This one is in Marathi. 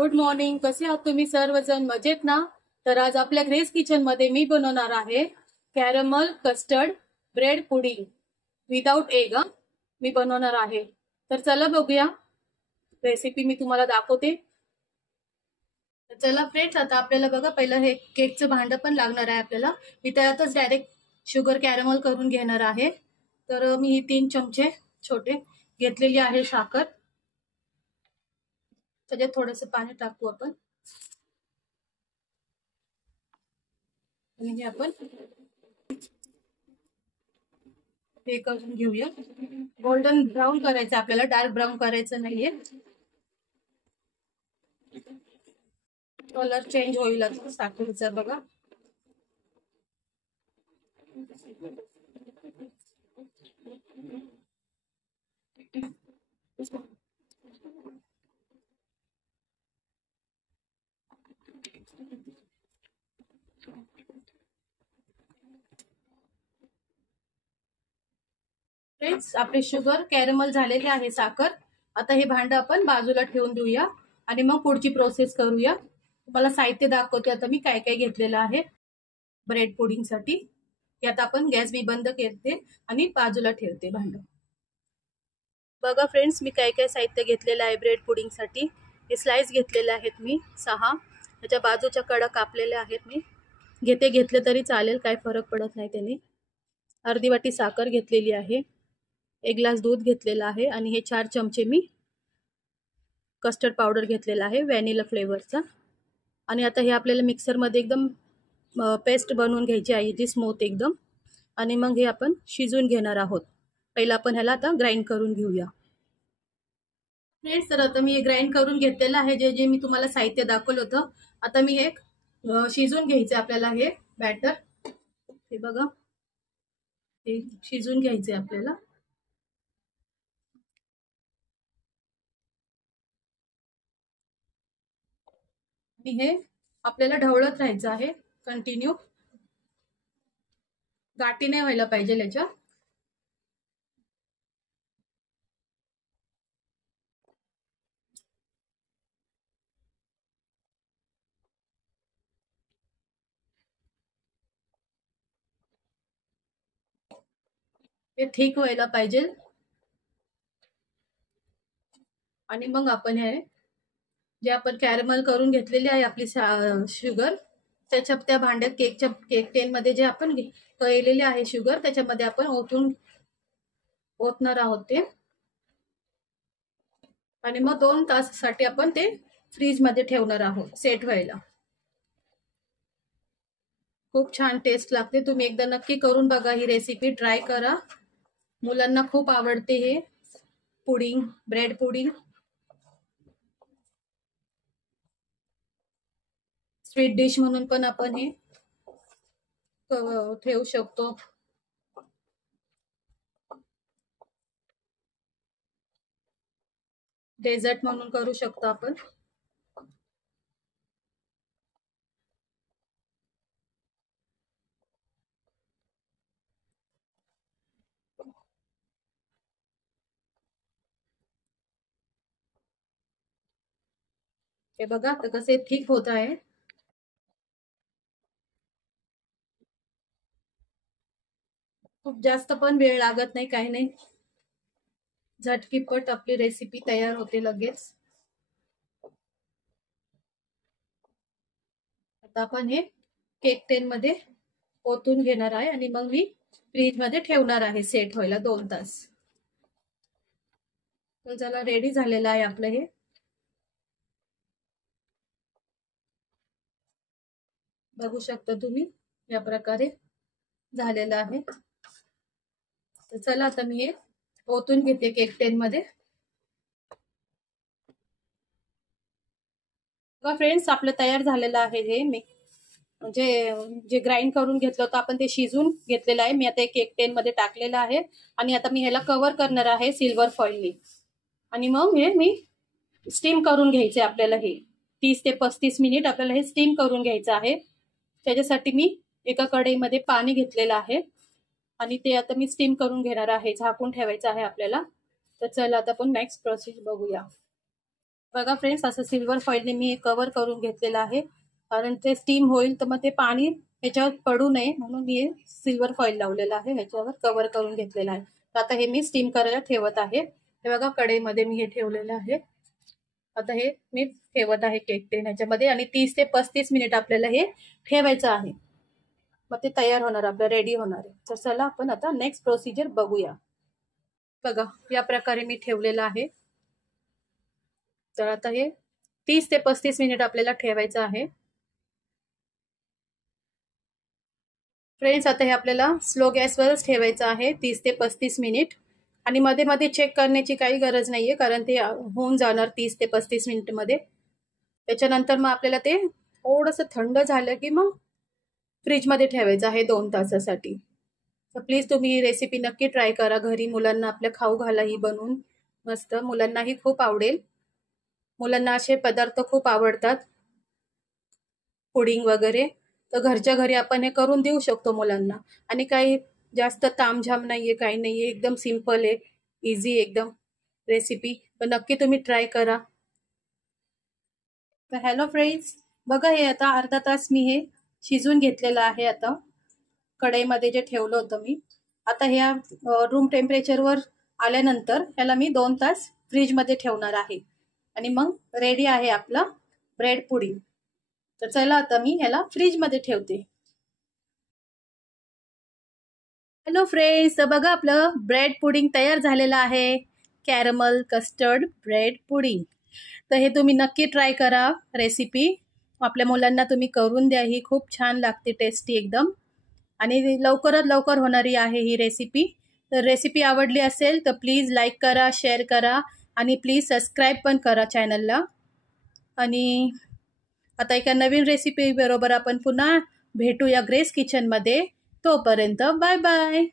Good morning. कसे आहात तुम्ही सर्वजण? मजेत ना? तर आज आपल्या ग्रेस किचन मध्ये मी बनवणार आहे caramel custard bread pudding without egg. मी बनवणार आहे. तर चला बघूया रेसिपी. मी तुम्हाला दाखवते. तर चला फ्रेंड्स, आता आपल्याला बघा पहिलं हे केकचं भांडं पण लागणार आहे आपल्याला. मी त्यातच डायरेक्ट शुगर कॅरमल करून घेणार आहे. तर मी ही 3 चमचे छोटे घेतलेली आहे साखर. त्याच्यात थोडंसं पाणी टाकू आपण आणि हे आपण हे करून घेऊया. गोल्डन ब्राऊन करायचं आपल्याला, डार्क ब्राऊन करायचं नाहीये. कलर चेंज होईल आता साखरेचा बघा. फ्रेंड्स, आपले शुगर कॅरमल झालेले आहे साखर. आता हे भांड आपण बाजूला ठेवून देऊया आणि मग पुढची प्रोसेस करूया. तुम्हाला साहित्य दाखवते आता मी काय काय घेतलेलं आहे ब्रेड पुडिंग साठी. यात आपण गॅस बी बंद करते आणि बाजूला ठेवते भांड. बघा फ्रेंड्स, मी काय काय साहित्य घेतलेलं आहे ब्रेड पुडिंग साठी. हे स्लाइस घेतलेले आहेत मी 6. त्याच्या बाजूच्या कडा कापलेल्या आहेत. मी घेतले तरी चालेल, काय फरक पडत नाही त्याने. अर्धी वाटी साखर घेतलेली आहे. 1 ग्लास दूध घेतलेला आहे आणि हे 4 चमचे मी कस्टर्ड पावडर घेतलेला आहे व्हॅनिला फ्लेवरचा. आणि आता हे आपल्याला मिक्सरमध्ये एकदम पेस्ट बनवून घ्यायची आहे, जी स्मूथ एकदम. आणि मग हे आपण शिजवून घेणार आहोत. पहिला आपण ह्याला आता ग्राइंड करून घेऊया. फ्रेंड्स, तर आता मी हे ग्राइंड करून घेतलेलं आहे, जे जे मी तुम्हाला साहित्य दाखवलं होतं. आता मी हे शिजवून घ्यायचं आपल्याला हे बॅटर. हे बघा, हे शिजवून घ्यायचे आपल्याला. आणि हे आपल्याला ढवळत राहायचं आहे कंटिन्यू. गाठी नाही व्हायला पाहिजे याच्या. हे थिक व्हायला पाहिजे. आणि मग आपण हे जे आपण कॅरमल करून घेतलेली आहे आपली शुगर, त्याच्या त्या भांड्यात केक टेन मध्ये जे आपण केलेले आहे शुगर, त्याच्यामध्ये आपण ओतणार आहोत ते. आणि मग 2 तासासाठी आपण ते फ्रीज मध्ये ठेवणार आहोत सेट व्हायला. खूप छान टेस्ट लागते. तुम्ही एकदा नक्की करून बघा, ही रेसिपी ट्राय करा. मुलांना खूप आवडते हे pudding, bread pudding. Sweet dish म्हणून पण आपण हे ठेवू शकतो. डेझर्ट म्हणून करू शकतो आपण. हे बघा आता कसे थिक होत आहे. खूप जास्त पण वेळ लागत नाही, काही नाही. झटकीपट आपली रेसिपी तयार होते लगेच. आता आपण हे केक टेन मध्ये ओतून घेणार आहे आणि मग मी फ्रीज मध्ये ठेवणार आहे सेट व्हायला 2 तास. तर चला, रेडी झालेलं आहे आपलं हे. बघू शकता तुम्ही, या प्रकारे झालेलं आहे. तर चला, आता मी हे ओतून घेते केक टेन मध्ये. फ्रेंड्स, आपलं तयार झालेलं आहे हे. मी म्हणजे जे ग्राइंड करून घेतलं होतं आपण, ते शिजून घेतलेलं आहे. मी आता केक टेन मध्ये टाकलेलं आहे आणि आता मी ह्याला कव्हर करणार आहे सिल्वर फॉइलने. आणि मग हे मी स्टीम करून घ्यायचे आपल्याला. हे 30 ते 35 मिनिट आपल्याला हे स्टीम करून घ्यायचं आहे. त्याच्यासाठी मी एका कढईमध्ये पाणी घेतलेलं आहे आणि ते आता मी स्टीम करून घेणार आहे. झाकून ठेवायचं आहे आपल्याला. तर चला, आता आपण नेक्स्ट प्रोसेस बघूया. बघा फ्रेंड्स, असं सिल्वर फॉईलने मी हे कव्हर करून घेतलेलं आहे, कारण ते स्टीम होईल तर मग ते पाणी ह्याच्यावर पडू नये म्हणून मी हे सिल्वर फॉईल लावलेलं आहे, ह्याच्यावर कव्हर करून घेतलेलं आहे. तर आता हे मी स्टीम करायला ठेवत आहे. हे बघा कढईमध्ये मी हे ठेवलेलं आहे. आता हे मी ठेवत आहे केक टेन ह्याच्यामध्ये आणि 30 ते 35 मिनिट आपल्याला हे ठेवायचं आहे. मग ते तयार होणार, आपलं रेडी होणार आहे. तर चला आपण आता नेक्स्ट प्रोसिजर बघूया. बघा या प्रकारे मी ठेवलेलं आहे. तर आता हे 30 ते 35 मिनिट आपल्याला ठेवायचं आहे. फ्रेंड्स, आता हे आपल्याला स्लो गॅसवरच ठेवायचं आहे 30 ते 35 मिनिट. आणि मध्ये मध्ये चेक करण्याची काही गरज नाहीये, कारण ते होऊन जाणार 30 ते 35 मिनिट मध्ये. त्याच्यानंतर मग आपल्याला ते थोडंसं थंड झालं की मग फ्रीजमध्ये ठेवायचं आहे 2 तासासाठी. तर प्लीज तुम्ही ही रेसिपी नक्की ट्राय करा घरी, मुलांना आपल्या खाऊ घाला ही बनवून मस्त. मुलांनाही खूप आवडेल. मुलांना असे पदार्थ खूप आवडतात, पुडिंग वगैरे. तर घरच्या घरी आपण हे करून देऊ शकतो मुलांना. आणि काही जास्त तामझाम नाहीये, काही नाहीये, एकदम सिंपल आहे, इझी एकदम रेसिपी. तर नक्की तुम्ही ट्राय करा. तर हॅलो फ्रेंड्स, बघा हे आता अर्धा तास मी हे शिजून घेतलेलं आहे. आता कढईमध्ये जे ठेवलं होतं मी, आता ह्या रूम टेम्परेचरवर आल्यानंतर ह्याला मी 2 तास फ्रीजमध्ये ठेवणार आहे. आणि मग रेडी आहे आपला ब्रेड पुडिंग. तर चला आता मी ह्याला फ्रीजमध्ये ठेवते. हॅलो फ्रेंड्स, तर बघा आपलं ब्रेड पुडिंग तयार झालेलं आहे. Caramel custard bread pudding. तर हे तुम्ही नक्की ट्राय करा रेसिपी. आपल्या मुलांना तुम्ही करून द्या, ही खूप छान लागते, टेस्टी एकदम. आणि लवकरात लवकर होणारी आहे ही रेसिपी. तर रेसिपी आवडली असेल तर प्लीज लाईक करा, शेअर करा आणि प्लीज सबस्क्राईब पण करा चॅनलला. आणि आता एका नवीन रेसिपी बरोबर आपण पुन्हा भेटूया ग्रेस किचनमध्ये. तोपर्यंत बाय बाय.